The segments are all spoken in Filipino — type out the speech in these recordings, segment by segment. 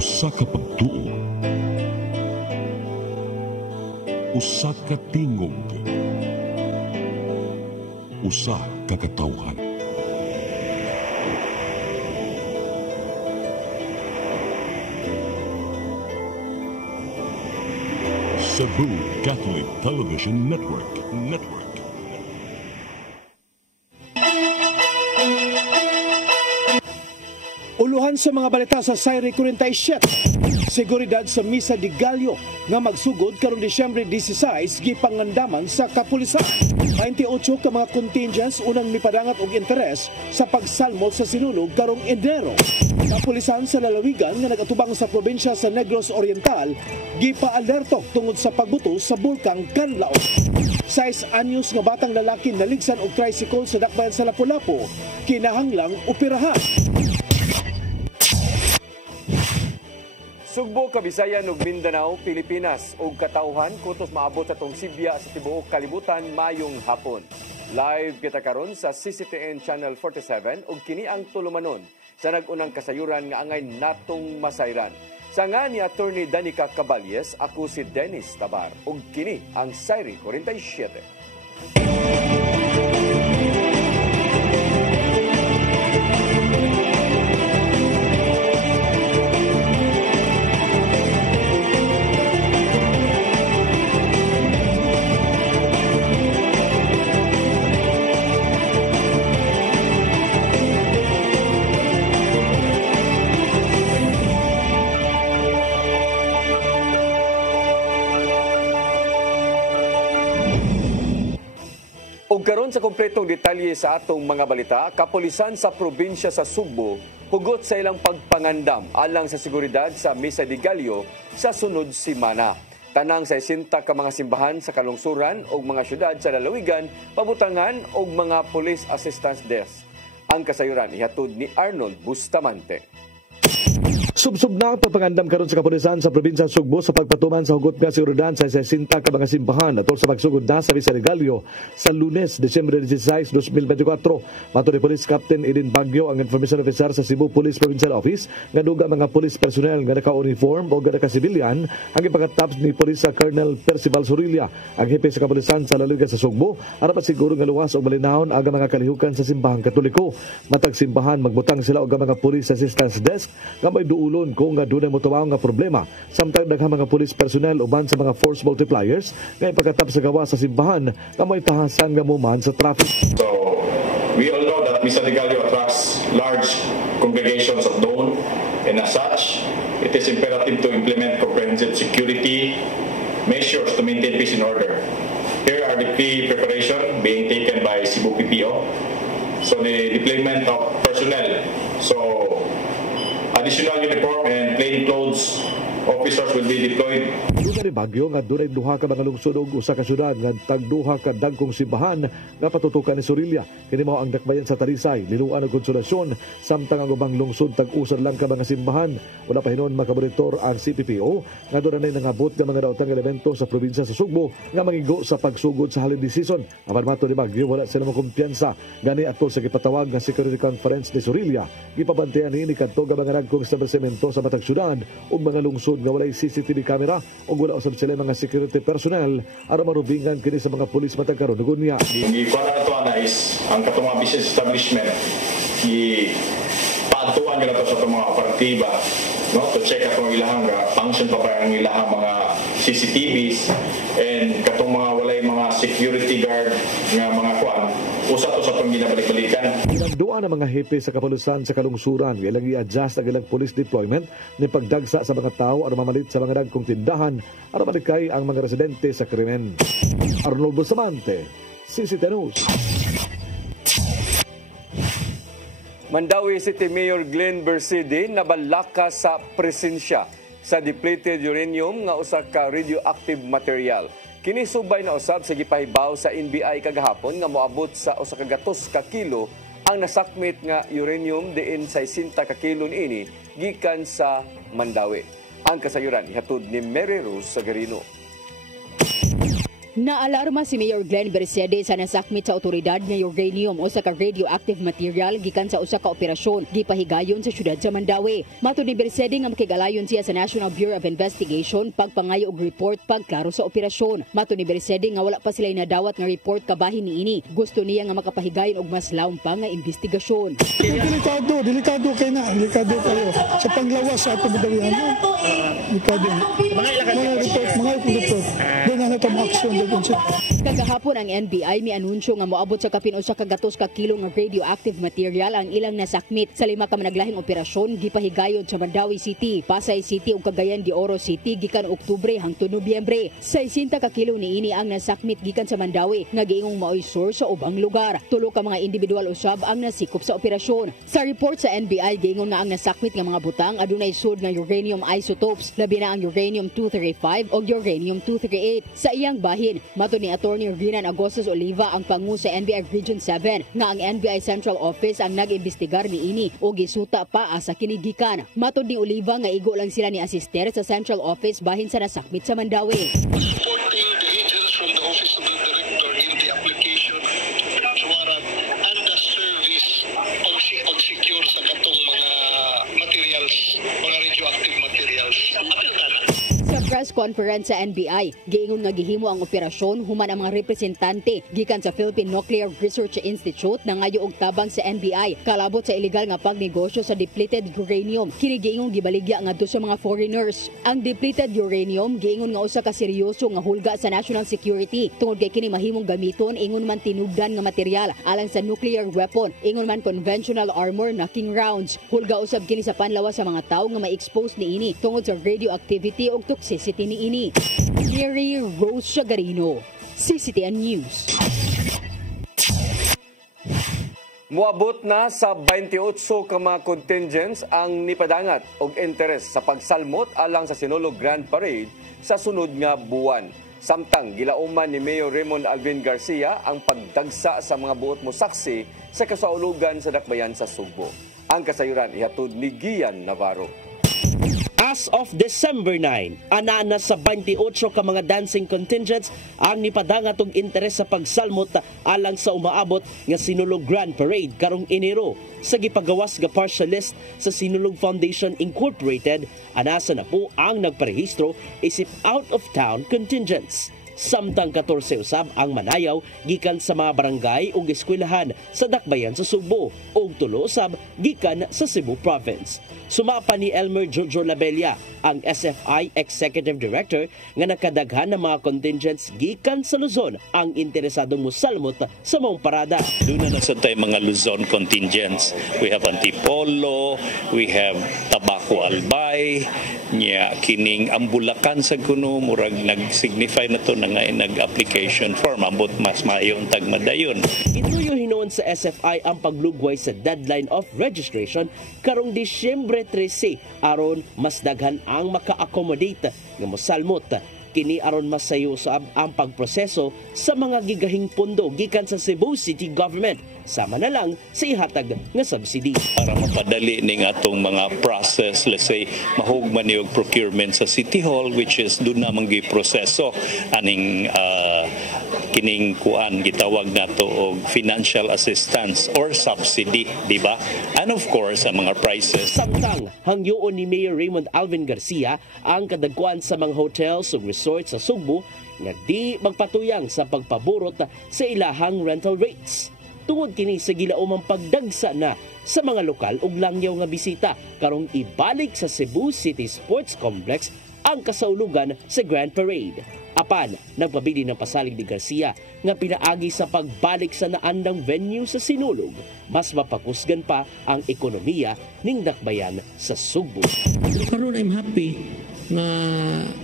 Usa ka pagtuo, usa ka tingog, usa ka katawhan. Cebu Catholic Television Network. Uluhan sa mga balita sa Sayri 47. Seguridad sa Misa de Gallo nga magsugod karong Disyembre 16 gipangandaman sa kapulisan. 28 ka mga contingents unang mipadangat og interes sa pagsalmot sa sinulog karong Enero. Kapulisan sa lalawigan nga nagatubang sa probinsya sa Negros Oriental gipaalerto tungod sa pagbuto sa bulkang Canlaon. 6 anyos nga batang lalaki naligsan og tricycle sa dakbayan sa Lapu-Lapu kinahanglang operahan. Sugbo, Kabisayan ug Mindanao, Pilipinas ug katawhan kutos maabot sa tong Sibya sa tibuok kalibutan mayong hapon. Live kita karon sa CCTN Channel 47 ug kini ang tulumanon sa nag-unang kasayuran nga angay natong masayran. Sa nga ni Attorney Danica Caballes, ako si Dennis Tabar ug kini ang Sayri 47. Ug karon sa kompletong detalye sa atong mga balita, kapulisan sa probinsya sa Sugbo hugot sa ilang pagpangandam alang sa seguridad sa Misa de Gallo sa sunod semana. Tanang sa 60 ka mga simbahan sa kalungsuran ug mga syudad sa lalawigan pabutangan og mga police assistance desk. Ang kasayuran ihatod ni Arnold Bustamante. Subsub na ang pagpangandam karon sa kapulisan sa probinsya sa Sugbo sa pagpatuman sa hugot nga seguridad sa 60 ka mga simbahan atol sa pagsugod na sa Misa de Gallo sa Lunes, Disyembre 16, 2024. Mato ni Police Captain Eden Baguio, ang Information Officer sa Cebu Police Provincial Office, nga duga mga police personnel nga naka-uniform o nga naka-civilian ang ipagkatap ni Police Colonel Percival Surilia, ang hepe sa kapulisan sa lalawigan sa Sugbo, aron siguro nga luwas o malinahon ang mga kalihukan sa simbahang Katoliko. Matag simbahan magbutang sila og mga police assistance desk nga may duulon kung nga dunay motumaw nga problema. Samtang daghang mga police personnel uban sa mga force multipliers nga ipagkatap sa gawa sa simbahan nga may tahasan nga muman sa traffic. So, we all know that Misa de Gallo attracts large congregations of known, and as such, it is imperative to implement comprehensive security measures to maintain peace and order. Here are the key preparation being taken by Cebu PPO. So, the deployment of personnel. So, additional uniform and plain clothes officers will be deployed. Duga ni Bagyo nga dunay duha ka mga lungsod ug usa ka syudad nga tagduha ka dagkong simbahan nga patutukan ni Surilia. Kini mao ang dakbayan sa Talisay, Liloan ug Konsolasyon, samtang ang ubang lungsod tag-usad lang ka mga simbahan. Wala pa hinon makabonitor ang CPPO nga doon na nangabot nga mga daotang elemento sa probinsya sa Sugbo nga mangigo sa pagsugod sa holiday season. Apan mato ni Bagyo wala sila mo kumpiyansa gani atol sa gipatawag nga security conference ni Surilia. Gipabantayan ni kadto nga mga dagkong establishmento sa matag syudad ug mga lungsod nga walay CCTV camera o wala usab sila mga security personnel aron marubingan kini sa mga pulis matag karon nugunya. Kuha na ito na is ang katong mga business establishment paatuan nila to sa itong mga operatiba, no, to check atong ilahang function pa ba ang ilahang mga CCTVs and katong mga walay mga security guard nga mga kuan usa to sa itong ginabalik-balikan. Ginagduan ang mga hepe sa kapulisan sa kalungsuran nga ilang i-adjust ang ilang police deployment ni pagdagsa sa mga tao aron mamalit sa mga dagkong tindahan aron malikay ang mga residente sa krimen. Arnold Bustamante, CCTN News. Mandawi City Mayor Glenn Bersidi nabalaka sa presensya sa depleted uranium nga usa ka radioactive material. Kini subay na usab sa gipahibaw sa NBI kagahapon nga moabot sa usa ka gatos ka kilo ang nasakmit nga uranium diin sa 60 ka kilo niini gikan sa Mandawi. Ang kasayuran ihatod ni Mary Rose Sagarino. Naalarma si Mayor Glenn Bercede sa nasakmit sa otoridad nga uranium o sa radioactive material gikan sa usa ka operasyon gipahigayon sa syudad sa Mandawi. Matud ni Bercede nga makigalayon siya sa National Bureau of Investigation pagpangayo og report pagklaro sa operasyon. Matud ni Bercede nga wala pa sila nadawat nga report kabahin niini. Gusto niya nga makapahigayon og mas lawom pa nga investigasyon. Delikado kayo. Sa panglawas sa atong Mandawihan. Delikado. Mga report. Doon na natin action. Kagahapon ang NBI may anunsyo nga moabot sa kapin usa ka gatos ka kilo nga radioactive material ang ilang nasakmit sa 5 ka managlahing operasyon gipahigayon sa Mandawi City, Pasay City ug Cagayan de Oro City gikan Oktubre hangtod Nobyembre. 60 ka kilo niini ang nasakmit gikan sa Mandawi nga giingong maoy source sa ubang lugar. 3 ka mga individual usab ang nasikop sa operasyon. Sa report sa NBI giingon nga ang nasakmit nga mga butang adunay sud nga uranium isotopes, labi na ang uranium-235 ug uranium-238. Sa iyang bahin, matud ni Attorney Rinan Agostos Oliva ang pangu sa NBI Region 7 nga ang NBI Central Office ang nag-imbestigar niini o gisuta pa sa kinigikan. Matud ni Oliva nga igo lang sila ni asister sa Central Office bahin sa nasakmit sa Mandawi. Supporting the agents from the Office of the Director in the application warrant and the service on secure sa katong mga materials, mga radioactive materials. Sa press conference sa NBI, giingon nga gihimo ang operasyon human ang mga representante gikan sa Philippine Nuclear Research Institute na ngayo og tabang sa NBI kalabot sa illegal nga pagnegosyo sa depleted uranium. Kini giingon gibaligya nga sa mga foreigners. Ang depleted uranium giingon nga usa ka seryoso nga hulga sa national security tungod kay kini mahimong gamiton ingon man tinubdan nga material alang sa nuclear weapon, ingon man conventional armor na king rounds. Hulga usab kini sa panlawas sa mga tawo nga ma-expose niini tungod sa radioactivity ug toxicity niini. Mary Rose Shagarino, CCTN News. Muabot na sa 28 ka mga contingents ang nipadangat og interes sa pagsalmot alang sa Sinulog Grand Parade sa sunod nga buwan. Samtang gilauman ni Mayor Raymond Alvin Garcia ang pagdagsa sa mga buot mo saksi sa kasaulugan sa dakbayan sa Sugbo. Ang kasayuran ihatod ni Gian Navarro. As of December 9, ana na sa 28 ka mga dancing contingents ang nipadangat og interes sa pagsalmot alang sa umaabot nga Sinulog Grand Parade karong Enero. Sa gipagawas nga partial list sa Sinulog Foundation Incorporated, anasa na po ang nagparehistro isip out-of-town contingents. Samtang 14 usab ang manayaw gikan sa mga barangay ug eskwelahan sa dakbayan sa Sugbo ug 3 usab gikan sa Cebu Province. Sumapa ni Elmer Jojo Labella, ang SFI Executive Director, nga nakadaghan ng mga contingents gikan sa Luzon ang interesadong musalmot sa maong parada. Doon na sa tayo mga Luzon contingents. We have Antipolo, we have Tabaco Albay, nya kining Ambulacan sa kuno, murag nag-signify na to na nga nag-application form, ambot mas mayong tagmadayon. Ituyo hinuon sa SFI ang paglugway sa deadline of registration karong Disyembre 13 aron mas daghan ang maka-accommodate nga mosalmot. Kini aron mas sayo usab ang pagproseso sa mga gigahing pondo gikan sa Cebu City Government sama na lang sa ihatag nga subsidy. Para mapadali ning atong mga process, let's say mahugman niyog procurement sa City Hall, which is doon namang giproseso aning kining kuan gitawag nato og financial assistance or subsidy, di ba? And of course ang mga prices. Samtang hangyoon ni Mayor Raymond Alvin Garcia ang kadagkuan sa mga hotels ug resorts sa Sugbo nga di magpatuyang sa pagpaburot sa ilahang rental rates. Tungod kini sa gilaumang pagdagsa na sa mga lokal ug langyaw nga bisita karong ibalik sa Cebu City Sports Complex ang kasaulugan sa Grand Parade. Apan, nagpabili ng pasalig ni Garcia nga pinaagi sa pagbalik sa naandang venue sa Sinulog, mas mapakusgan pa ang ekonomiya ning dakbayan sa Sugbo. Karon I'm happy na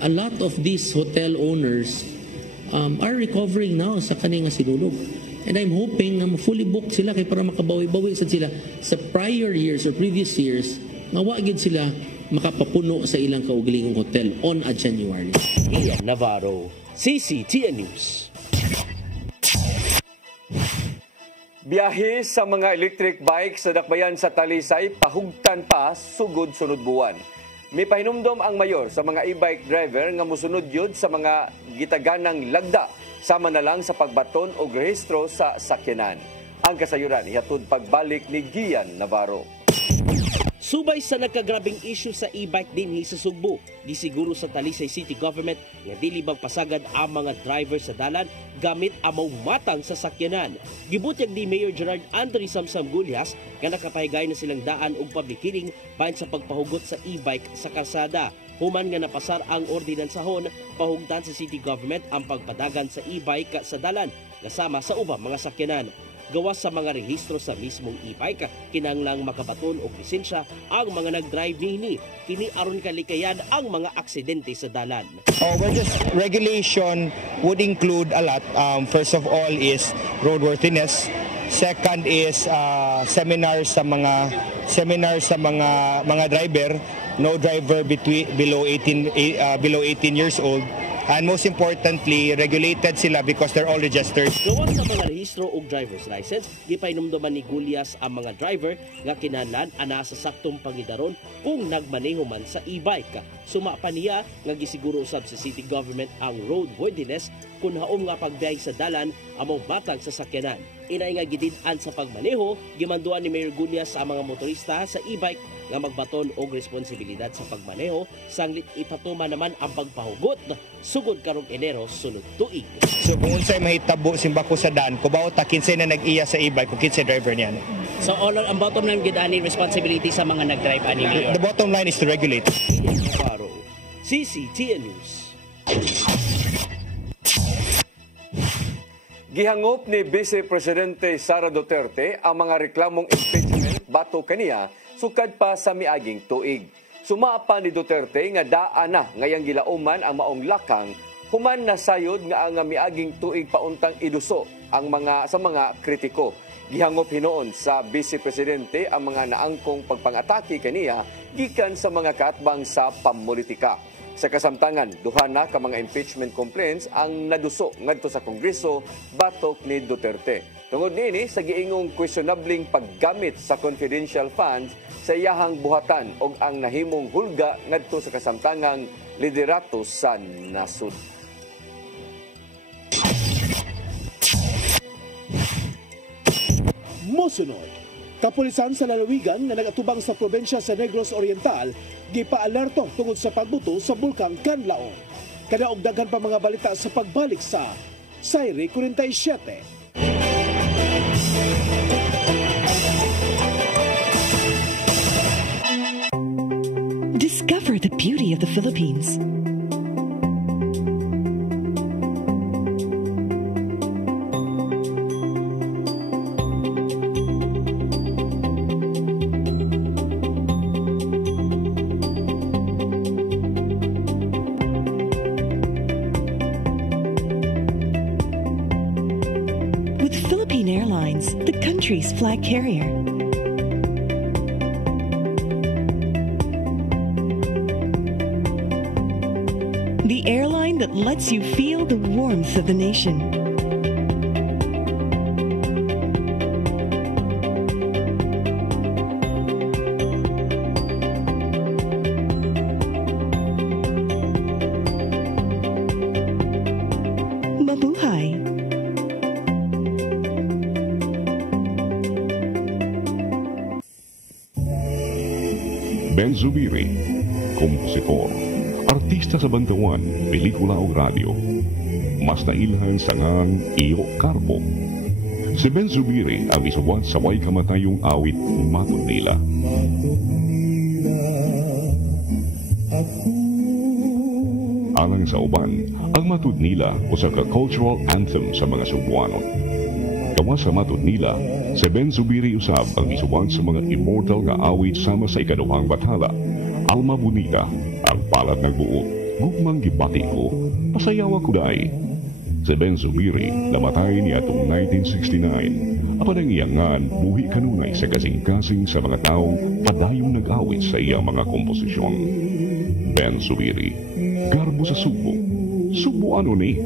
a lot of these hotel owners are recovering now sa kaning Sinulog. And I'm hoping na fully booked sila kay para makabawi-bawi sila sa prior years or previous years, mawagid sila makapapuno sa ilang kaugalingong hotel on a January. Ian Navarro, CCTN News. Biyahe sa mga electric bike sa dakbayan sa Talisay pahugtan pa sugod sunod buwan. May pahinumdom ang mayor sa mga e-bike driver nga mosunod yun sa mga gitaganang lagda sama na lang sa pagbaton o rehistro sa sakyanan. Ang kasayuran ihatod pagbalik ni Gian Navarro. Subay sa nagkagrabing issue sa e-bike dinhi sa Sugbo, gisiguro sa Talisay City Government nga dili magpasagad ang mga driver sa dalan gamit amaw matang sa sakyanan. Gibutyag ni Mayor Gerard Anthony Samsam Gulyas nga nakapahigay na silang daan og public hearing bahin sa pagpahugot sa e-bike sa kalsada. Human nga napasar ang ordinansahon, pahugdan sa City Government ang pagpadagan sa e-bike sa dalan kasama sa ubang mga sakyanan. Gawas sa mga rehistro sa mismong e-bike, kinanglang makabaton og lisensya ang mga nag-drive niini. Kini aron kalikayan ang mga aksidente sa dalan. Well, this regulation would include a lot. First of all is roadworthiness. Second is seminars sa mga driver, no driver below 18 years old. And most importantly, regulated sila because they're all registered. Gawas sa mga rehistro o driver's license, gipainomduman ni Gulyas ang mga driver nga kinahanglan ana sa saktong pangidaron kung nagmaneho man sa e-bike. Suma pa niya nga gisiguro usab sa City Government ang roadworthiness kung haom nga pagbiyahe sa dalan among batang sa sakyanan. Inay nga gidid-an sa pagmaneho, gimanduan ni Mayor Gulyas sa mga motorista sa e-bike nga magbaton og responsibilidad sa pagmaneho, sanglit ipatuman naman ang pagpahugot sugod karong Enero sunod tuig. So kung unsay mahitabo simbako sa daan, kubaw ta kinsay na nag-iya sa e-bike kung kinsay driver niyan. So all ang bottom line gid ani responsibility sa mga nag-drive ani Mayor. The bottom line is to regulate. CCTN News. Gihangop ni Vice Presidente Sara Duterte ang mga reklamong impeachment bato kaniya sukad pa sa miaging tuig. Sumapa ni Duterte nga daan na ngayang gilauman ang maong lakang human na sayod nga ang miaging tuig pauntang iduso ang sa mga kritiko. Gihangop hinoon sa Vice Presidente ang mga naangkong pagpangatake kaniya gikan sa mga kaatbang sa pamolitika. Sa kasamtangan, duha na ka mga impeachment complaints ang naduso ngadto sa Kongreso batok ni Duterte. Tungod niini sa giingong questionabling paggamit sa confidential funds sa iyahang buhatan og ang nahimong hulga ngadto sa kasamtangang liderato sa nasud. Mosunod, kapulisan sa lalawigan nga nagatubang sa probinsya sa Negros Oriental gipaalerto tungod sa pagbuto sa bulkang Canlaon. Kadaog daghan pa mga balita sa pagbalik sa Sayre 47. Discover the beauty of the Philippines. With Philippine Airlines, the country's flag carrier. The airline that lets you feel the warmth of the nation. Mabuhay! Ben Zubiri, kompositor, artista sa bantawan, pelikula o radyo. Mas nailhan sa ngang Iyo Carbo. Si Ben Zubiri ang isuwat sa way kamatayong awit Matod Nila. Alang sa uban, ang Matod Nila usa ka cultural anthem sa mga Cebuano. Gawa sa Matod Nila, si Ben Zubiri usab ang isuwat sa mga immortal nga awit sama sa ikaduhang bathala. Alma Bonita, ang palad ng buo, gugmang gibati ko, pasayawa ko dahi. Si Ben Zubiri namatay niya atong 1969. Apan ang iyangan, buhi kanunay sa kasing-kasing sa mga taong padayong nag-awit sa iyang mga komposisyon. Ben Zubiri, garbo sa Sugbo. Sugbo ano ni?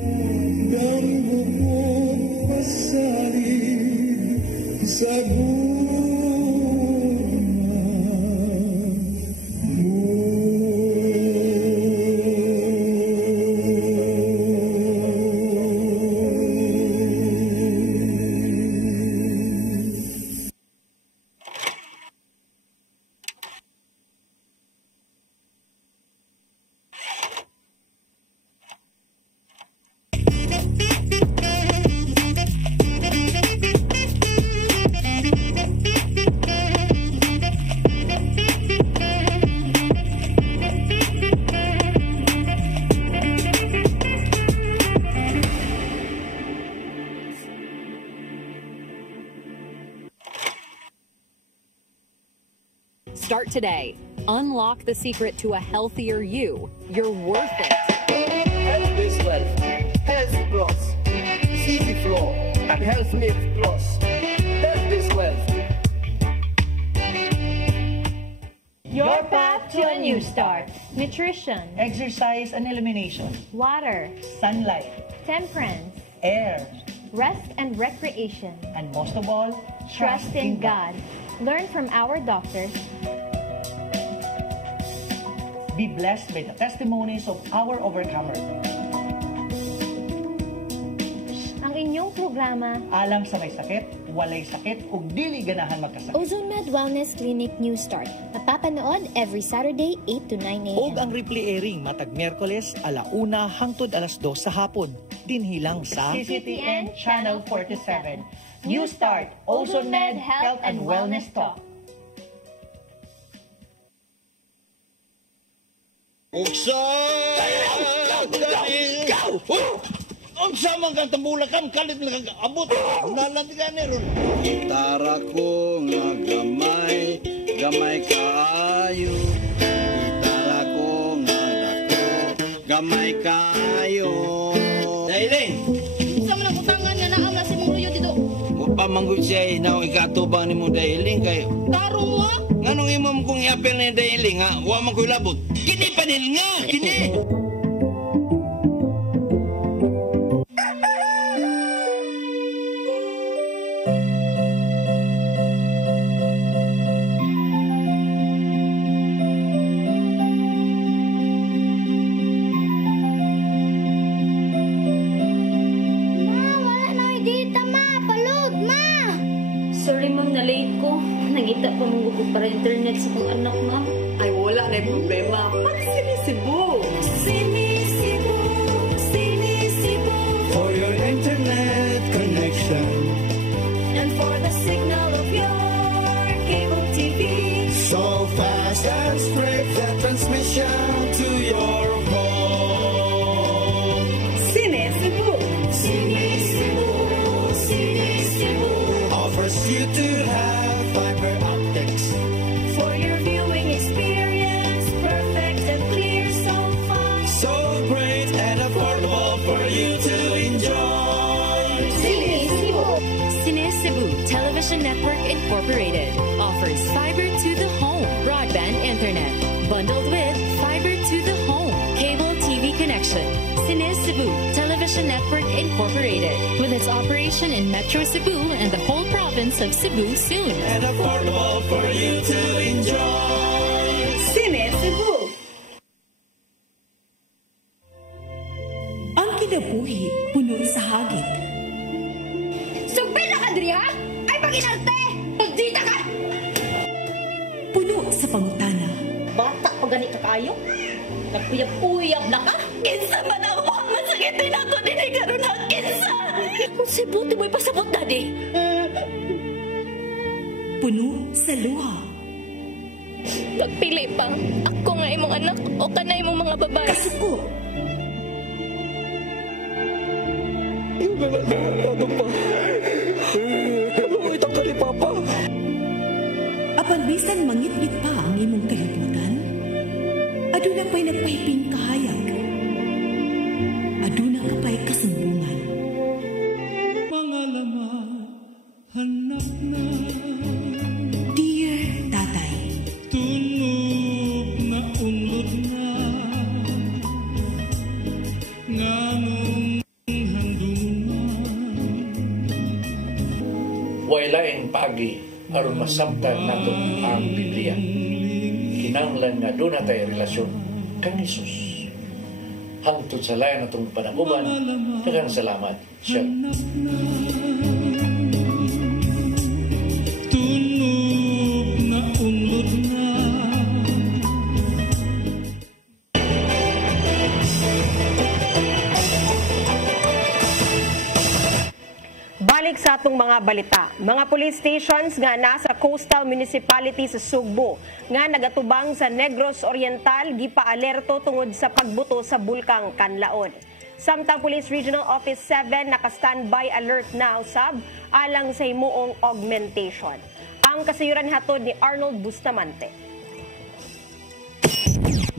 Start today. Unlock the secret to a healthier you. You're worth it. Health-Based Wealth, Health Plus, CB Flow, and Health Mix Plus. Health-Based Wealth. Your path to a new start. Nutrition, exercise and elimination, water, sunlight, temperance, air, rest and recreation, and most of all, trust in God. Learn from our doctors. Be blessed by the testimonies of our overcomers. Ang inyong programa, alam sa may sakit, walay sakit, ug dili ganahan magkasakit. Ozone Med Wellness Clinic New Start. Mapapanood every Saturday 8 to 9 a.m. Ug ang replay airing matag Miyerkules 1:00 hangtod 2:00 sa hapon. Dinhilang sa CCTN Channel 47. New Start, Ozone Med Health and Wellness Talk. Unsa man kang tambulakan kalit nagabot nalantigan ni ron gitara ko nga gamay kaayo gitara ko nga dako gamay kaayo Dailing unsa man ang utangan nga naa na si mong luyo dito wa manggod siya na ikatubang nimo Dailing kay tarong wa nganong imong kong iapel ni Dailing ha wa man ko labot kini panil nga kini nangita pa mong gugod para internet sa kong anak, ma'am. Ay, wala na yung problema. Para sinisibo. Sinisibo, sinisibo. For your internet connection. And for the signal of your cable TV. So fast and straight the transmission to your home. Sinisibo. Sinisibo, sinisibo. Offers you to have fiber optics for your viewing experience, perfect and clear so far. So great and affordable for you to enjoy. Cine Cebu Television Network Incorporated offers fiber to the home broadband internet bundled with fiber to the home cable TV connection. Cine Cebu Television Network Incorporated, with its operation in Metro Cebu and the whole province of Cebu soon. And affordable for you to enjoy. Cine Cebu. Ang kinabuhi puno sa hagit. Sugpil na ka, Dri, ha? Ay, pag-inarte! Pagdita ka! Puno sa pangutana. Bata pa gani ka kayo? Nagpuyab-puyab na ka? Kinsa man ang huwag masakitin ako din ay karoon na kinsa! Kung sibuti mo'y pasabot, Daddy! Puno sa luha. Pagpili pa, ako nga imong anak o kanay imong mga babae. Kasuko. Yung ano pa? Pag-uitang ka ni Papa. Apan bisan mangit-ngit pa ang imong kalibutan, aduna pa'y nagpahiping kahayag. Aduna ka pa'y kasumbungan. Mga laman, hanap na. Dear Tatay, tunog na unlod na. Nganong handungan. Wailaing pagi aron masabtan nato ang Biblia. Kinahanglan nga doon na tayo relasyon kang Jesus. Hangtod sa layan natong panaguban, daghang salamat. Shalom. Tunog na unlod na. Balik sa atong mga balita. Mga police stations nga nasa coastal municipality sa Sugbo nga nagatubang sa Negros Oriental gipaalerto tungod sa pagbuto sa bulkang Kanlaon. Samtang Police Regional Office 7 naka-standby alert na usab alang sa himuong augmentation. Ang kasayuran hatod ni Arnold Bustamante.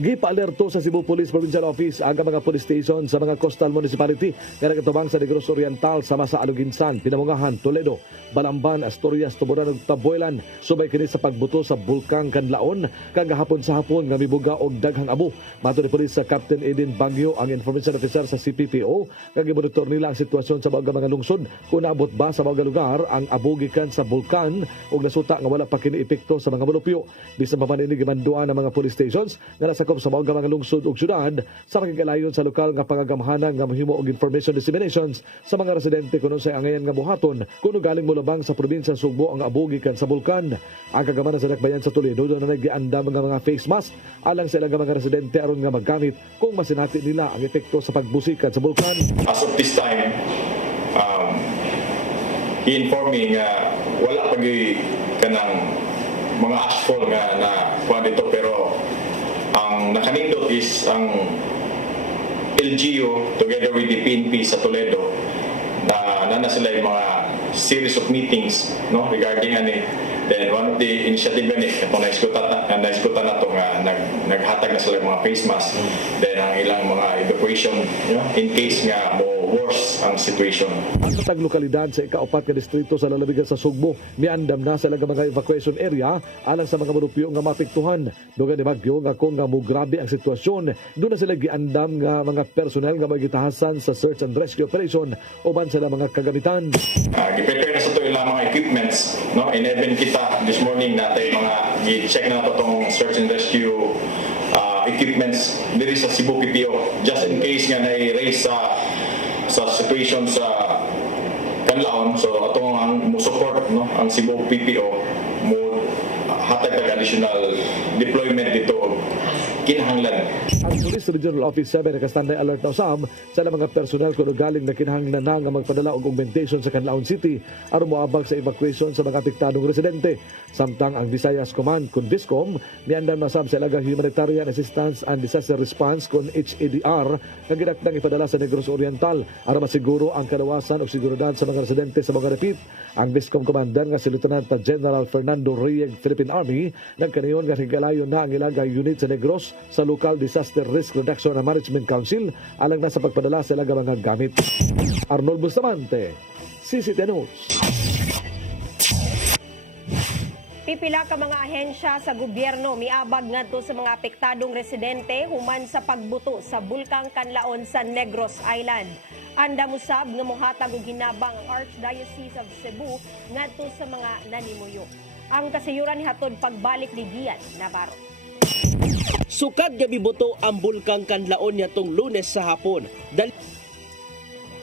Gipa-alerto sa Cebu Police Provincial Office ang mga police station sa mga coastal municipality nga nagatubang sa Negros Oriental sama sa Aluginsan, Pinamungahan, Toledo, Balamban, Asturias, Tuburan ug Taboylan. Subay kini sa pagbuto sa Bulkang Kanlaon kag gahapon sa hapon nga mibuga og daghang abo. Matud ni Police sa Captain Edin Bangyo ang information officer sa CPPO kag gimonitor nila ang sitwasyon sa mga lungsod kung naabot ba sa mga lugar ang abo gikan sa bulkan ug nasuta nga wala pa kini epekto sa mga molupyo. Bisan pa man ini gimanduan ang mga police stations nga nasakop sa mga lungsod ug syudad sa makigalayon sa lokal nga pangagamhanan nga mahimo og information disseminations sa mga residente kuno sa angayan nga buhaton kuno galing mulabang sa probinsya Sugbo ang abo gikan sa bulkan. Ang kagamanan sa Dakbayan sa Toledo na nagianda mga face mask alang sa ilang mga residente aron nga maggamit kung masinati nila ang epekto sa pagbusikan sa bulkan. As of this time, i-informing wala pagi kanang mga ashfall nga na kuha dito, pero ang nakanindot is ang LGU together with the PNP sa Toledo na sila yung mga series of meetings regarding ani. Then one of the initiative gani kung naiskutan na to nga naghatag na sila yung mga face mask, then ang ilang mga evacuation in case nga mo worse ang situation. Ang katag lokalidad sa ika-4 nga distrito sa lalabigan sa Sugbo miandam na sa ilang mga evacuation area alang sa mga molupyo nga mapektuhan. Dugang ni Bagyo nga kung nga mo grabe ang sitwasyon, doon na sila giandam nga mga personnel nga magitahasan sa search and rescue operation uban sila mga kagamitan. Gi-prepare na sa ito ilang mga equipments, in even kita this morning natin mga i-check na ito itong search and rescue equipments diri sa Cebu PPO just in case nga na-raise sa situation sa Kanlaon. So atong ang mo support ang Cebu PPO mo hatag tag additional deployment dito kinahanglan. Ang Police Regional Office 7 naka-standby alert na usab sa mga personel kuno galing na kinahanglan na nga magpadala og augmentation sa Canlaon City aron moabag sa evacuation sa mga apektadong residente. Samtang ang Visayas Command kun Viscom niandam na sab sa ilagang Humanitarian Assistance and Disaster Response kun HADR nga ginakdang ipadala sa Negros Oriental aron masiguro ang kalawasan ug seguridad sa mga residente sa mga repeat. Ang Viscom Commander nga si Lieutenant General Fernando Rieg, Philippine Army, nagkanayon nga higalayon na ang ilagang unit sa Negros sa Local Disaster Risk Reduction and Management Council alang na sa pagpadala sa ilagang mga gamit. Arnold Bustamante, CCTV News. Pipila ka mga ahensya sa gobyerno miabag ngadto sa mga apektadong residente human sa pagbuto sa Bulkang Kanlaon sa Negros Island. Anda musab nga mohatag og hinabang ang Archdiocese of Cebu ngadto sa mga nanimuyo. Ang kasayuran ni hatod pagbalik ni Gian Navarro. Sukad gabi buto ang Bulkang Kanlaon nitong Lunes sa hapon. Daling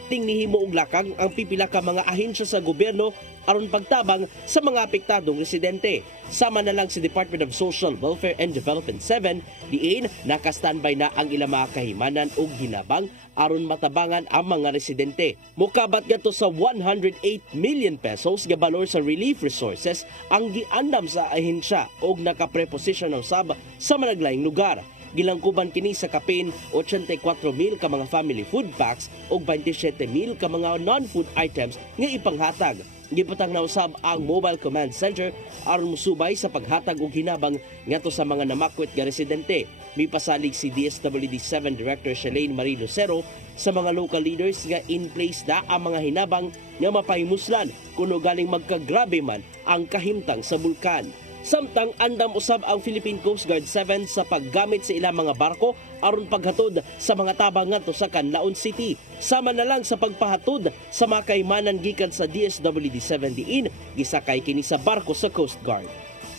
nihimo og lakang ang pipila ka mga ahensya sa gobyerno aron pagtabang sa mga apektadong residente. Sama na lang si Department of Social Welfare and Development 7, diin naka-standby na ang ilang mga kahimanan og hinabang aron matabangan ang mga residente. Mukabat gadto sa 108 million pesos nga balor sa relief resources ang giandam sa ahensya og nakapreposition usab sa managlaing lugar. Gilangkuban kini sa kapin 84,000 ka mga family food packs o 27,000 ka mga non-food items nga ipanghatag. Gipatang nausab ang Mobile Command Center aron musubay sa paghatag og hinabang ngadto sa mga namakwit nga residente. Mipasalig si DSWD 7 Director Shalane Marie Lucero sa mga local leaders nga in place na ang mga hinabang nga mapahimuslan kuno galing magkagrabe man ang kahimtang sa bulkan. Samtang andam usab ang Philippine Coast Guard 7 sa paggamit sa ilang mga barko aron paghatod sa mga tabang ngadto sa Canlaon City. Sama na lang sa pagpahatod sa mga kaimanan gikan sa DSWD 7 diin gisakay kini sa barko sa Coast Guard.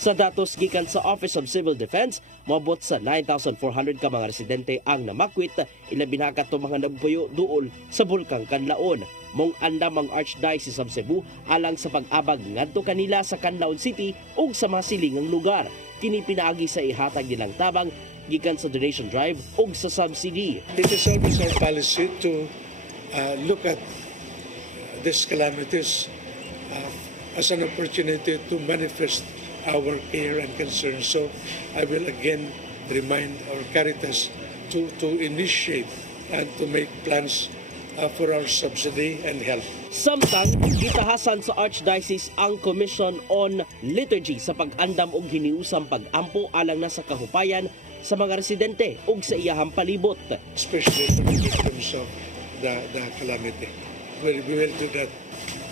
Sa datos gikan sa Office of Civil Defense, moabot sa 9,400 ka mga residente ang namakwit, ilabi na kato mga nagpuyo duol sa Bulkang Canlaon. Mong andam ang Archdiocese of Cebu alang sa pag-abag ngadto kanila sa Canlaon City ug sa mga silingang lugar. Kini pinaagi sa ihatag nilang tabang gikan sa donation drive ug sa subsidy. It is always our policy to look at these calamities as an opportunity to manifest our care and concern. So I will again remind our Caritas to initiate and to make plans for our subsidy and help. Samtang gitahasan sa Archdiocese ang Commission on Liturgy sa pag-andam og hiniusang pag-ampo alang na sa kahupayan sa mga residente ug sa iyahang palibot. Especially for the victims of the calamity. We will do that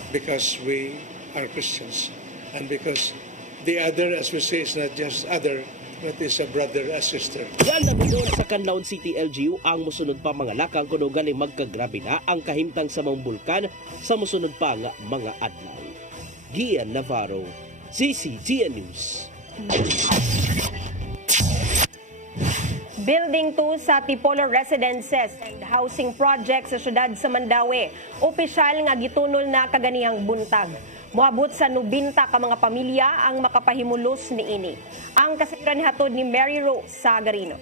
because we are Christians and because the other, as we say, is not just other, but is a brother, a sister. Yan nabunon sa Canlaon City LGU ang musunod pa mga lakang kuno galing magkagrabe na ang kahimtang sa mga bulkan sa musunod pa nga mga adlaw. Gian Navarro, CCTN News. Building 2 sa Tipolo Residences and Housing Project sa syudad sa Mandaue, opisyal nga gitunol na kaganihang buntag. Moabot sa 90 ka mga pamilya ang makapahimulos niini. Ang kasayran hatod ni Mary Rose Sagarino.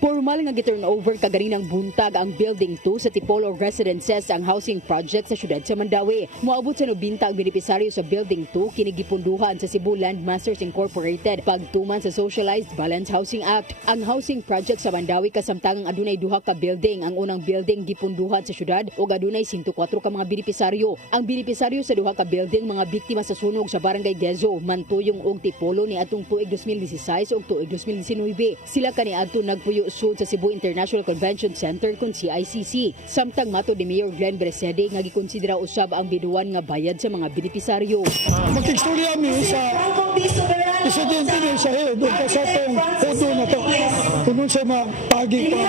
Formal nga gi-turnover kaganinang buntag ang Building 2 sa Tipolo Residences ang housing project sa syudad sa Mandaue. Moabot sa 90 ang benepisaryo sa Building 2 kinigipunduhan sa Cebu Landmasters Incorporated pagtuman sa Socialized Balanced Housing Act. Ang housing project sa Mandaue kasamtangang adunay duha ka building. Ang unang building gipunduhan sa syudad ug adunay 104 ka mga benepisaryo. Ang benepisaryo sa duha ka building mga biktima sa sunog sa Barangay Gezo, Mantuyong ug Tipolo ni atong tuig 2016 ug tuig 2019. Sila kaniadto nagpuyo sud sa Cebu International Convention Center kun CICC. Samtang mato ni Mayor Glenn Beresede nga gikonsidera usab ang biduan nga bayad sa mga benepisaryo. Magkistorya mi sa presidente ni sa head ug sa tong hodo na to. Kuno sa mapagi pa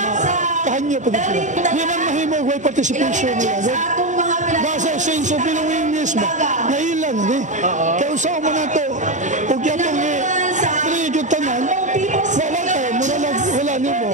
kanya pa dito. Di man mahimo way participation nila. Basta sense of belongingness ba? Nailan ni. Kaya usaw mo na to. Ug yatong ni tanan. Wala nimo.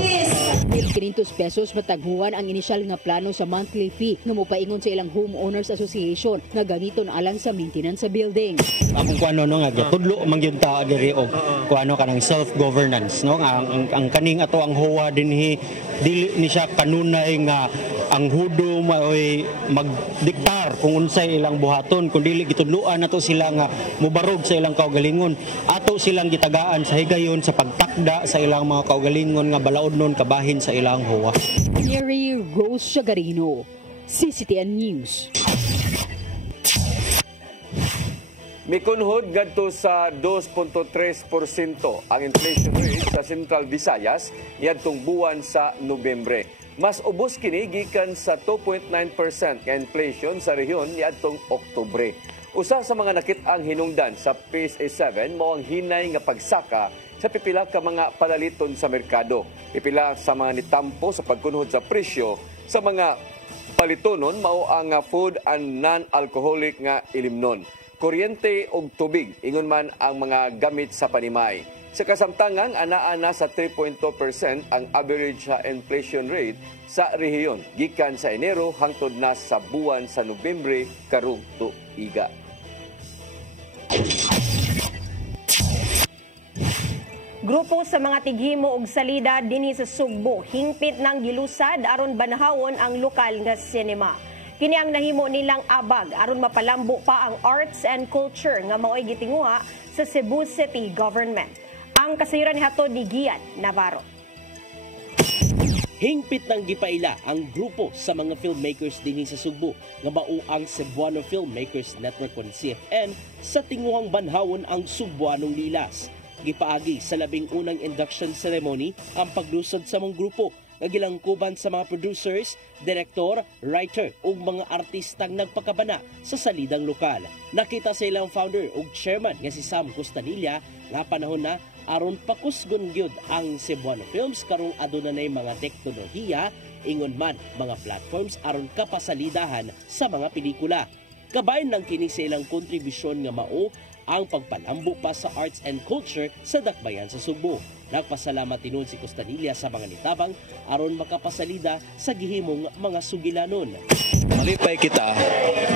1,500 pesos mataghuan ang inisyal nga plano sa monthly fee nga mopaingon sa ilang homeowners association nga gamiton alang sa maintenance sa building. Akong kuano no nga tudlo man gyud ta diri og kuano kanang self-governance no ang kaning ato ang HOA dinhi dili ni siya kanunay nga ang hudo may magdiktar kung unsay ilang buhaton kun dili gitudloan nato sila nga mobarog sa ilang kaugalingon ato silang gitagaan sa higayon sa pagtakda sa ilang mga kaugalingon nga balaodnon kabahin sa ilang HOA. Mary Rose Sagarino, CCTN News. Mikunhod ngadto sa 2.3% ang inflation rate sa Central Visayas niadtong buwan sa Nobyembre. Mas ubos kini gikan sa 2.9% nga inflation sa rehiyon niadtong Oktubre. Usa sa mga nakit-ang hinungdan sa PSA 7 mao ang hinay nga pagsaka sa pipila ka mga palaliton sa merkado. Pipila sa mga nitampo sa pagkunhod sa presyo sa mga palitonon mao ang food and non-alcoholic nga ilimnon. Kuryente ug tubig ingon man ang mga gamit sa panimay. Sa kasamtangan anaa na sa 3.2% ang average inflation rate sa rehiyon gikan sa Enero hangtod na sa buwan sa Nobyembre karong tuiga. Grupo sa mga tighimo ug salida dinhi sa Sugbo hingpit ng gilusad aron banahawon ang lokal nga sinema. Kini ang nahimo nilang abag aron mapalambo pa ang arts and culture nga mao'y gitinguha sa Cebu City Government. Ang kasayuran ni hatod ni Gian Navarro. Hingpit ng gipaila ang grupo sa mga filmmakers dinhi sa Sugbo nga mao ang Cebuano Filmmakers Network o CFN sa tinguhang banhawon ang Sugbuanong Lilas. Gipaagi sa labing unang induction ceremony ang paglusod sa mga grupo nga gilangkuban sa mga producers, direktor, writer ug mga artistang nagpakabana sa salidang lokal. Nakita sa ilang founder ug chairman nga si Sam Costanilla nga panahon na aron pakusgon gyud ang Cebuano Films karong adunay mga teknolohiya ingon man mga platforms aron kapasalidahan sa mga pelikula. Kabayan ng kini sa ilang kontribusyon nga mao ang pagpalambo pa sa arts and culture sa dakbayan sa Sugbo. Nagpasalamat tinuod si Costanilla sa mga nitabang aron makapasalida sa gihimong mga sugilanon. Malipay kita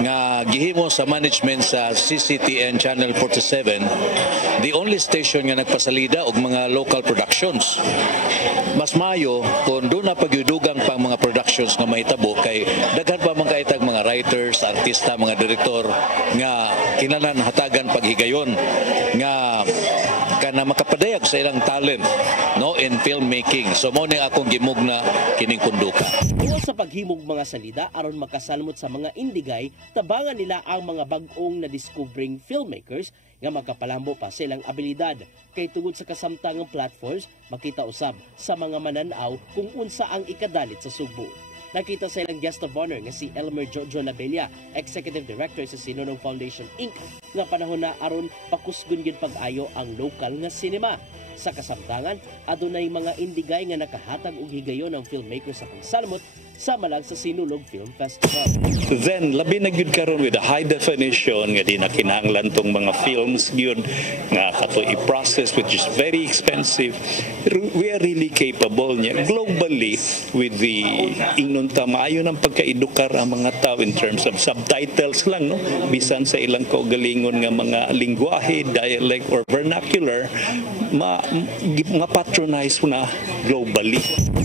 nga gihimo sa management sa CCTN Channel 47 the only station nga nagpasalida og mga local productions. Mas maayo kung doon na pagyudugang pang mga productions nga mahitabo kay daghan pa man kaitag mga writers, artista, mga direktor nga kinahanglan hatagan paghigayon nga kana makapadayag sa ilang talent no in filmmaking. So mo ni akong gimugna kining kunduka. Sa paghimog mga salida aron makasalmot sa mga indigay, tabangan nila ang mga bag-ong na discovering filmmakers nga makapalambo pa silang abilidad. Kay tungod sa kasamtangang platforms, makita usab sa mga mananaw kung unsa ang ikadalit sa Sugbo. Nakita sa ilang guest of honor nga si Elmer Jojo Labella, Executive Director sa Sinunong Foundation Inc. nga panahon na aron pakusgon gyud pag-ayo ang lokal nga sinema. Sa kasamtangan, adunay mga indigay nga nakahatag og higayon ng filmmaker sa pagsalmot sama lang sa Sinulog Film Festival. Then labi na gyud karon with a high definition nga di na kinahanglan tong mga films gyud nga kato i-process which is very expensive. We are really capable niya globally with the inunta maayo ng pagkaedukar ang mga tao in terms of subtitles lang, no, bisan sa ilang kaugalingon nga mga lingwahe, dialect or vernacular ma-patronize na globally.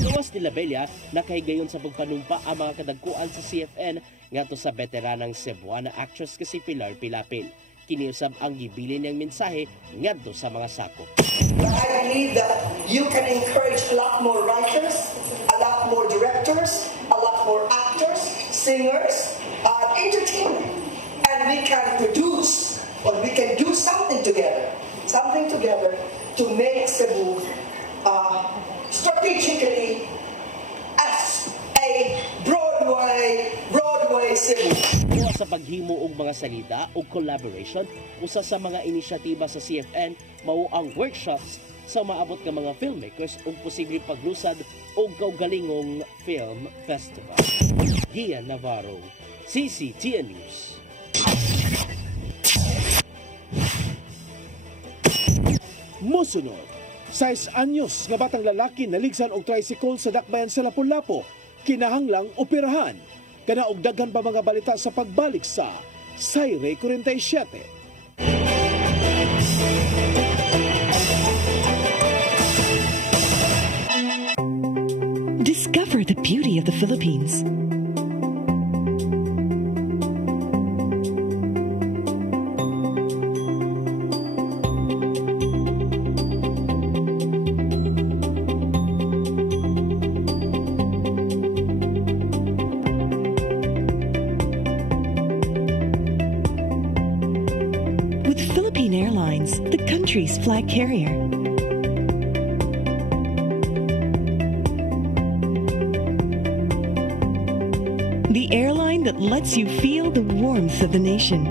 Luwas ni Labella nakahigayon sa pagpanumpa ang mga kadagkuan sa CFN ngadto sa veteranang Cebuana actress kasi Pilar Pilapil. Kiniusab ang gibilin niyang mensahe ngadto sa mga sakop. I believe that you can encourage a lot more writers, a lot more directors, a lot more actors, singers, entertainment, and we can produce or we can do something together to make Cebu strategically as a Broadway Cebu. Sa paghimo og mga salida o collaboration, usa sa mga inisyatiba sa CFN mao ang workshops sa maabot ka mga filmmakers o posibleng paglusad o kaugalingong film festival. Gian Navarro, CCTN News. Mosunod, 6 anyos nga batang lalaki naligsan og tricycle sa dakbayan sa Lapu-Lapu, kinahanglang operahan. Kana og daghan pa mga balita sa pagbalik sa Sayre 47. Discover the beauty of the Philippines. Airlines, the country's flag carrier. The airline that lets you feel the warmth of the nation.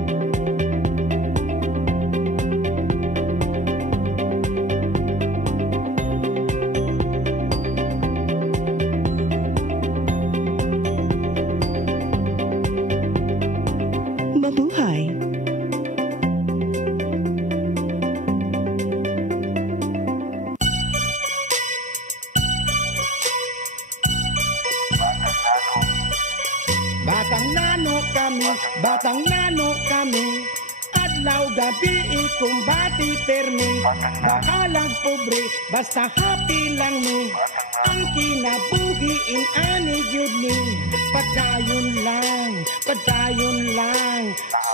Mabuhay. Batang nano kami, adlaw gabi ikumbati permi, bakalang pobre, basta happy lang mi, ang kinabuhi in ani gyud ni, padayon lang,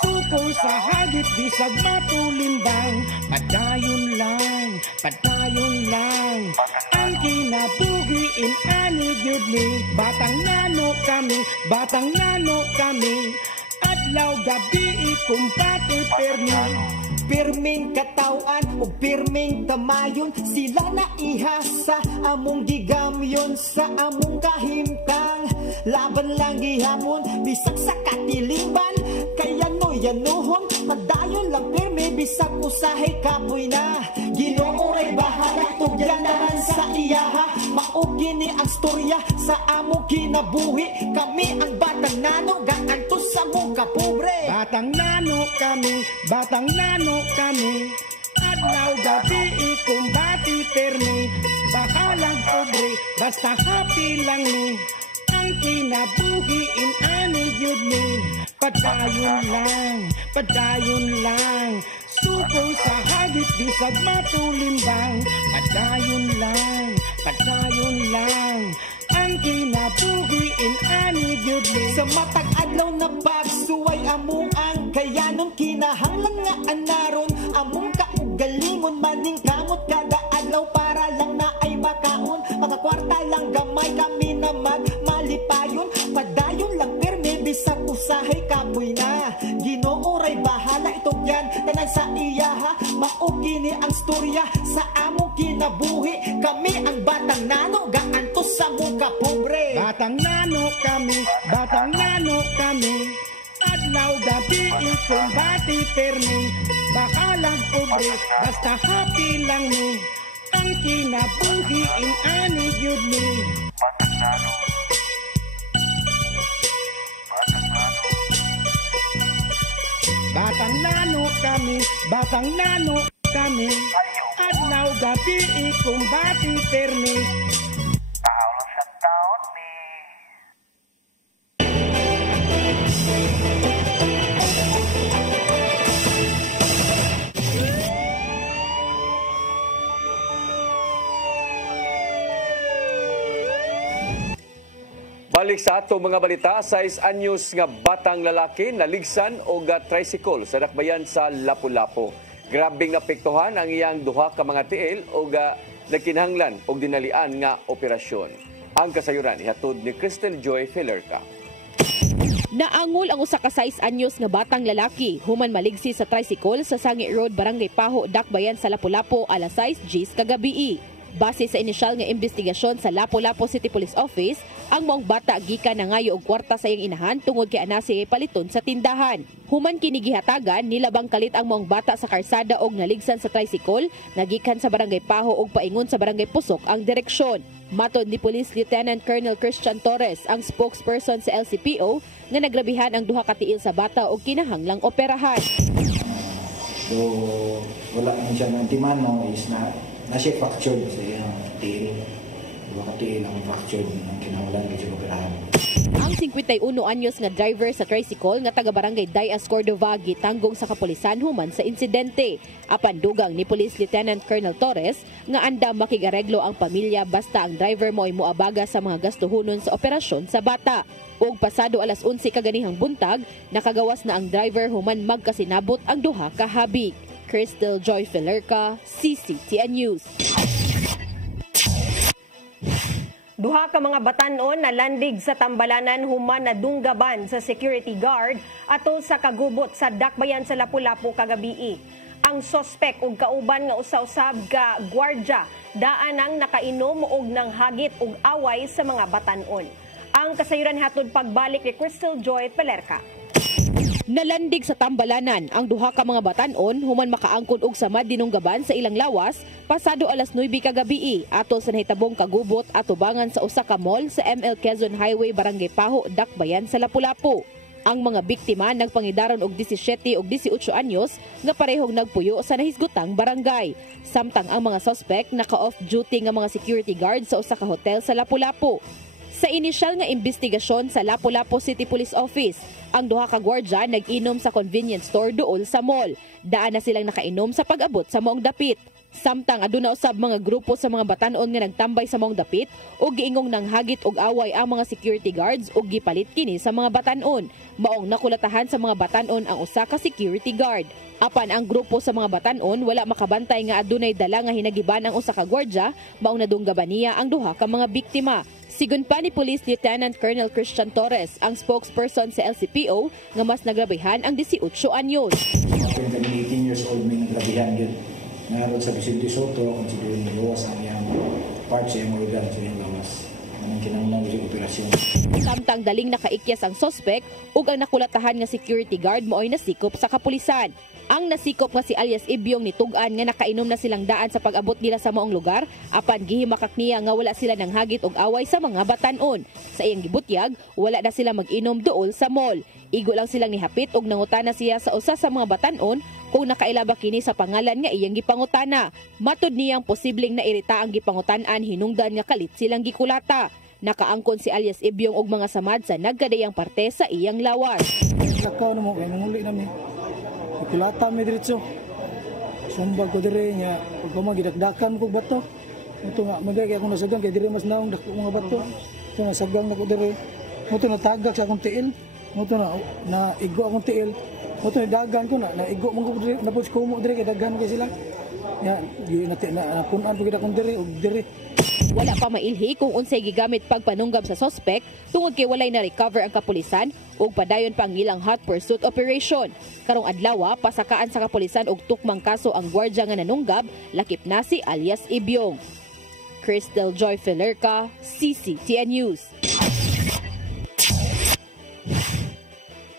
suko sa hagit bisag matulimbang, padayon lang, ang kinabuhi in ani gyud ni, batang nano kami, adlaw gabi ikumpati pirming katawan o pirming kamayon, sila na ihasa among gigamyon sa among kahimtang, laban lang gihapon bisag sa katilingban, kaya no yanuhon pagdayon lang pirmi bisag usahay kapoy na, Ginoo ay bahala tugyanan sa iyaha, maugini ang storya sa among kinabuhi, kami ang batang nano gaantos sa among kapobre. Batang nano kami, adlaw gabi ikumbati permi, bakalang pobre, basta happy lang ni, ang kinabuhi in ani gyud ni, padayon lang, suko sa hagit bisag matulimbang, padayon lang, ang kinabuhi in ani gyud ni, sa matag adlaw na pagsuway among ang kayanon, kinahanglan nga anaron among kaugalingon, maning kamot kada adlaw para lang na ay makaon, mga kwarta lang gamay kami na magmalipayon, pasahay kapoy na. Ginooray bahala itong yan, tanan sa iya ha. Maugini ang storya sa among kinabuhi. Kami ang batang nano, gaantos sa muka pobre. Batang nano kami, adlaw gabi ikumbati permi. Bakalag pobre, basta happy lang mi. Ang kinabuhi in ani gyud mi. Batang nano kami, adlaw gabi ikumbati permi. Balik sa atong mga balita, 6 anyos nga batang lalaki naligsan og tricycle sa dakbayan sa Lapu-Lapu. Grabing napektuhan ang iyang duha ka mga tiil og nagkinahanglan og dinalian nga operasyon. Ang kasayuran ihatod ni Crystal Joy Filerca. Naangol ang usa ka 6 anyos nga batang lalaki human maligsi sa tricycle sa Sangi Road, Barangay Paho, Dakbayan sa Lapu-Lapu alas 6 GMT kagabi. Base sa inisyal nga investigasyon sa Lapu-Lapu City Police Office, ang maong bata gikan na ngayo og kwarta sa iyang inahan tungod kay ana siya paliton sa tindahan. Human kini gihatagan, nilabang kalit ang maong bata sa karsada og naligsan sa tricycle, nagikan sa Barangay Paho og paingon sa Barangay Pusok ang direksyon. Matod ni Police Lieutenant Colonel Christian Torres, ang spokesperson sa LCPO, nga nagrabihan ang duha ka tiil sa bata og kinahanglang operahan. So, wala man siya ng timano is na siya fractured sa iyang tiil. Duha ka tiil ang fractured ang kinahanglan kay siya operahan. Ang 51 anyos nga driver sa tricycle nga taga-barangay Dayas, Cordova gitanggong sa kapulisan human sa insidente. Apan dugang ni Police Lieutenant Colonel Torres nga andam makigareglo ang pamilya basta ang driver mo ay moabaga sa mga gastuhonon sa operasyon sa bata. Og pasado alas 11 kaganihang buntag, nakagawas na ang driver human magkasinabot ang duha ka habig. Crystal Joy Filerca, CCTN News. Duha ka mga batan-on nalandig sa Tambalanan human na dunggaban sa security guard atol sa kagubot sa Dakbayan sa Lapu-Lapu kagabi. Ang sospek ug kauban nga usa-usab ka gwardya daan ang nakainom og nang hagit ug away sa mga batan-on. Ang kasayuran hatod pagbalik ni Crystal Joy Filerca. Nalandig sa Tambalanan ang duha ka mga batan-on human makaangkon og samad dinunggaban sa ilang lawas pasado alas 9 kagabi atol sa nahitabong kagubot at tubangan sa usa ka mall sa ML Quezon Highway, Barangay Paho, Dakbayan sa Lapu-Lapu. Ang mga biktima nagpangidaron og 17 ug 18 anyos nga parehong nagpuyo sa nahisgotang barangay. Samtang ang mga suspect naka-off duty nga mga security guard sa usa ka hotel sa Lapu-Lapu. Sa inisyal nga investigasyon sa Lapu-Lapu City Police Office, ang duha ka gwardya nag-inom sa convenience store dool sa mall. Daan na silang nakainom sa pag-abot sa maong dapit. Samtang aduna usab mga grupo sa mga batan-on nga nagtambay sa maong dapit ug giingong nang hagit og away ang mga security guards ug gipalit kini sa mga batan-on. Maong nakulatahan sa mga batan-on ang usa ka security guard. Apan ang grupo sa mga batan-on wala makabantay nga adunay dala nga hinagiban ang usa ka gwardya, maong nadunggaban niya ang duha ka mga biktima. Sigun pa ni Police Lieutenant Colonel Christian Torres, ang spokesperson sa LCPO, nga mas nagrabihan ang 18 anyos. 18 years old may nagrabihan yun. Naroon sa Vicente Soto, kung siguro niluwas ang iyang part sa iyang organ sa iyang lawas. Anong kinanglan sa operasyon. Samtang daling nakaikyas ang sospek ug ang nakulatahan nga security guard mo'y nasikop sa kapulisan. Ang nasikop nga si alias Ibyong nitug-an nga nakainom na silang daan sa pag-abot nila sa maong lugar apan gihimakak niya nga wala sila nang hagit og away sa mga batan-on. Sa iyang gibutyag, wala na sila mag-inom dool sa mall. Igo lang silang nihapit og nangutana siya sa usa sa mga batan-on kung nakailaba kini sa pangalan nga iyang gipangutana. Matud niyang posibleng nairita ang gipangutan-an hinungdan nga kalit silang gikulata. Nakaangkon si alias Ibyong og mga samad sa nagkadayang parte sa iyang lawas. Lakaw na mo kay nanguli nami. Kulata mi diretso. Sumbag ko dire nya pag magidakdakan ko bato. Ito nga magay ako nasagang kay dire mas naong dako mga bato. Ito nga sagang nako dire. Ito na tagak sa akong tiil. Ito na igo akong tiil. Ito na dagan ko na igo mo ko dire napos ko mo dire kay daghan kay sila. Ya, di na punan pagid akong dire og dire. Wala pa mailhi kung unsay gigamit pagpanunggab sa suspect tungod kay walay na recover ang kapulisan ug padayon pa ang ilang hot pursuit operation. Karong adlaw pasakaan sa kapulisan og tukmang kaso ang gwardiya nga nanunggab, lakip na si alias Ibyong. Crystal Joy Felerca, CCTN News.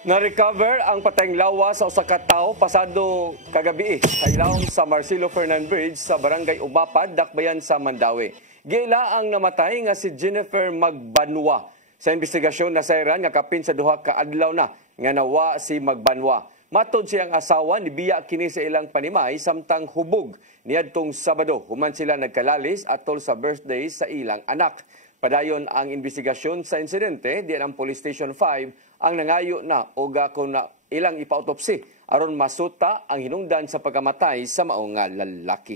Na-recover ang patayng lawa sa usa ka tawo pasado kagabi sa ilawom sa Marcelo Fernan Bridge sa Barangay Umapad, Dakbayan sa Mandawi. Gila ang namatay nga si Jennifer Magbanwa. Sa investigasyon na sayran nga kapin sa duha ka adlaw na nga nawa si Magbanwa. Matod siyang asawa ni biya kini sa ilang panimay samtang hubog niadtong Sabado. Human sila nagkalalis atol sa birthday sa ilang anak. Padayon ang investigasyon sa insidente, diyan ang Police Station 5 ang nangayo na o kung na ilang ipa-autopsy aron masuta ang hinungdan sa pagkamatay sa maong nga lalaki.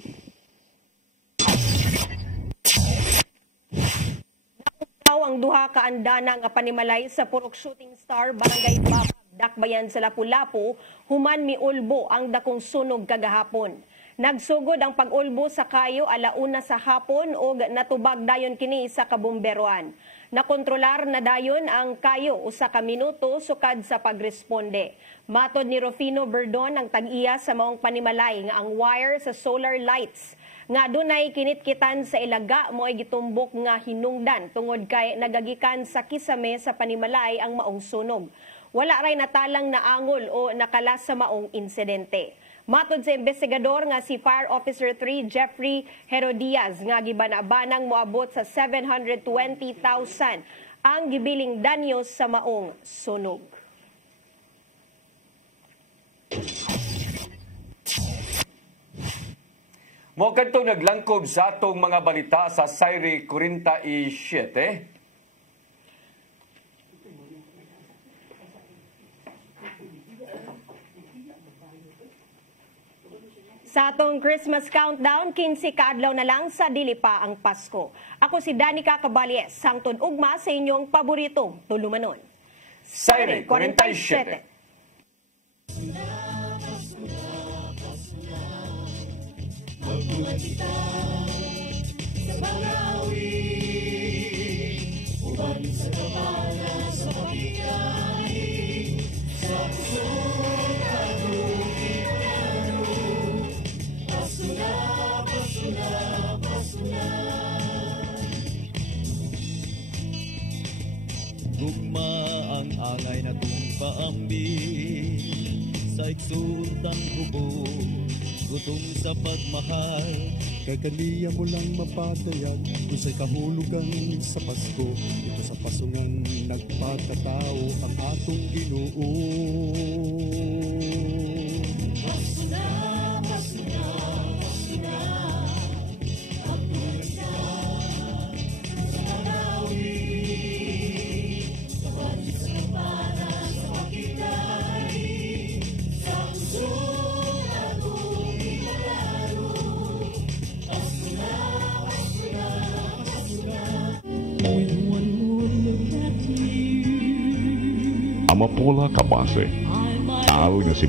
Nakutaw ang duha ka andana nga panimalay sa Purok Shooting Star, Barangay Bapag, Dakbayan sa Lapu-Lapu, human miulbo ang dakong sunog kagahapon. Nagsugod ang pag-ulbo sa kayo alauna sa hapon o natubag dayon kini sa kabumberoan. Nakontrolar na dayon ang kayo usa ka minuto sukad sa pagresponde. Matod ni Rufino Berdon ang tag-iya sa maong panimalay nga ang wire sa solar lights nga dunay kinitkitan sa ilaga mo'y gitumbok nga hinungdan tungod kay nagagikan sa kisame sa panimalay ang maong sunog. Wala ray natalang naangol o nakalas sa maong insidente. Matod sa investigador nga si Fire Officer 3 Jeffrey Herodias nga gibanabanang moabot sa 720,000 ang gibiling danyos sa maong sunog. Mo kadtong naglangkob sa atong mga balita sa Sayri 47. Sa atong Christmas countdown, 15 kaadlaw na lang sa dili pa ang Pasko. Ako si Danica Caballes, sangtod ugma sa inyong paboritong tulumanon. Sayri 47. Magbulan kita sa pangawi, uban sa kapala sa pagkikay, sa puso gugma ang angay na kong paambi sa iksuntang hubo, gutom sa pagmahal. Kay kaniya mo lang mapatayan kung sa'y kahulugan sa Pasko. Ito sa pasungan nagpakatao ang atong Ginoo. Pasuna, pasuna, pasuna, ang tulita sa pangawi, kapan sa kapana sa pakitay, sa puso akong inalaro. Pasuna, pasuna, pasuna. When one would look at you, Amapola Kabase, tao nga si